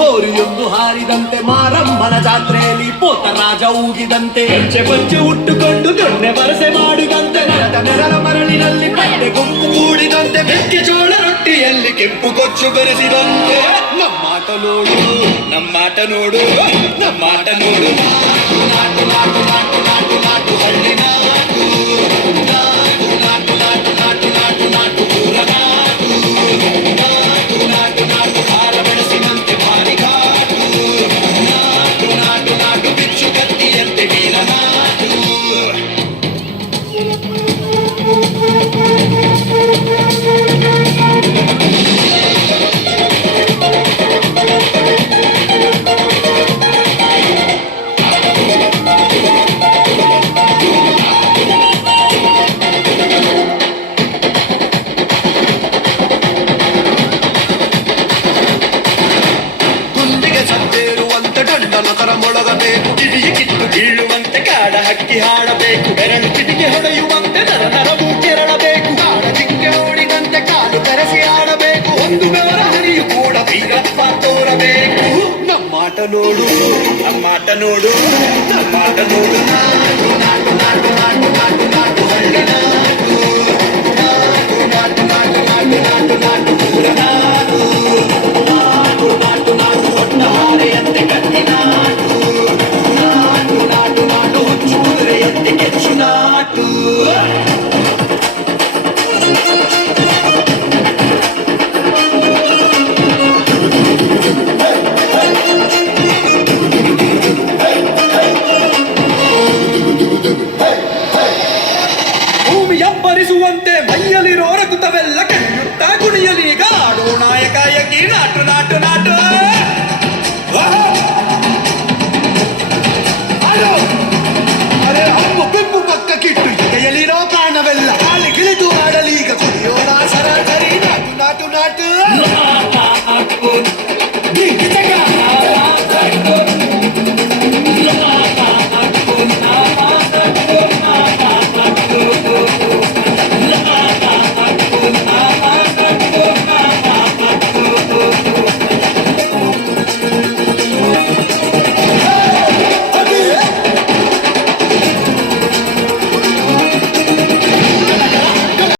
ಹೋರಿಯೊಂದು ಹಾರಿದಂತೆ ಮಾರಮ್ಮನ ಜಾತ್ರೆಯಲ್ಲಿ ಪೋತರಾಜ ಊಗಿದಂತೆ ಹೆಜ್ಜೆ ಪಂಚೆ ಉಟ್ಟುಕೊಂಡು ದೊಣ್ಣೆ ಬರಸೆ ಮಾಡಿದಂತೆ ನೆರಳ ಮರಳಿನಲ್ಲಿ ಕಟ್ಟೆ ಗುಂಪು ಕೂಡಿದಂತೆ ಮೆಕ್ಕೆಜೋಳ ರೊಟ್ಟಿಯಲ್ಲಿ ಕೆಂಪು ಕೊಚ್ಚು ಬೆರೆಸಿದಂತೆ ನಮ್ಮಾಟ ನೋಡು ನಮ್ಮಾಟ ನೋಡು ನಮ್ಮಾಟ ನೋಡು ನಾಟು ನಾಟು ನಾಟು ನಾಟು ನಾಟು ಹಳ್ಳಿ ನಾಟು ನಾಟು ನಾಟು ನಾಟು ನಾಟು ನಾಟು ನಾಟು ಪೂರ ನಾಟು ನಾಟು ನಾಟು ನಾಟು ಹಾರ ಬೆಳೆಸಿದಂತೆ ಭಾರಿ ಘಾಟು ನಾಟು ನಾಟು ನಾಟು ಬಿಚ್ಚು ಕತ್ತಿಯಂತೆ ವೀರ ನಾಟು ದಂಡನಕರ ಮೊಳಗಬೇಕು ಕಿಡಿಯ ಕಿತ್ತು ಬೀಳುವಂತೆ ಕಾಡ ಹಕ್ಕಿ ಹಾಡಬೇಕು ಬೆರಳು ಕಿಟಿಗೆ ಹೊಡೆಯುವಂತೆ ನರ ನರವು ಕೆರಳಬೇಕು ಕಾಡ ಜಿಂಕೆ ಓಡಿದಂತೆ ಕಾಲು ಕರೆಸಿ ಆಡಬೇಕು ಒಂದು ಬೆವರ ಹರಿಯು ಕೂಡ ವೀರತ್ವ ತೋರಬೇಕು ನಮ್ಮಾಟ ನೋಡು ನಮ್ಮಾಟ ನೋಡು ನಮ್ಮಾಟ ನೋಡು ನಾಟು ನಾಟು ನಾಟು ನಾಟು ನಾಟು ನಾಟು ಹಳ್ಳಿ ನಾಟು ನಾಟು ನಾಟು ನಾಟು ನಾಟು ನಾಟು ಪೂರ ನಾಟು ನಾಟು ನಾಟು ನಾಟು ಹೊಟ್ಟ ಹಾರೆಯಂತೆ ಕತ್ತಿ ನಾಟು ನಾಟು ನಾಟು ನಾಟು ಹುಚ್ಚು ಕುದುರೆಯಂತೆ ಕೆಚ್ಚು ನಾಟು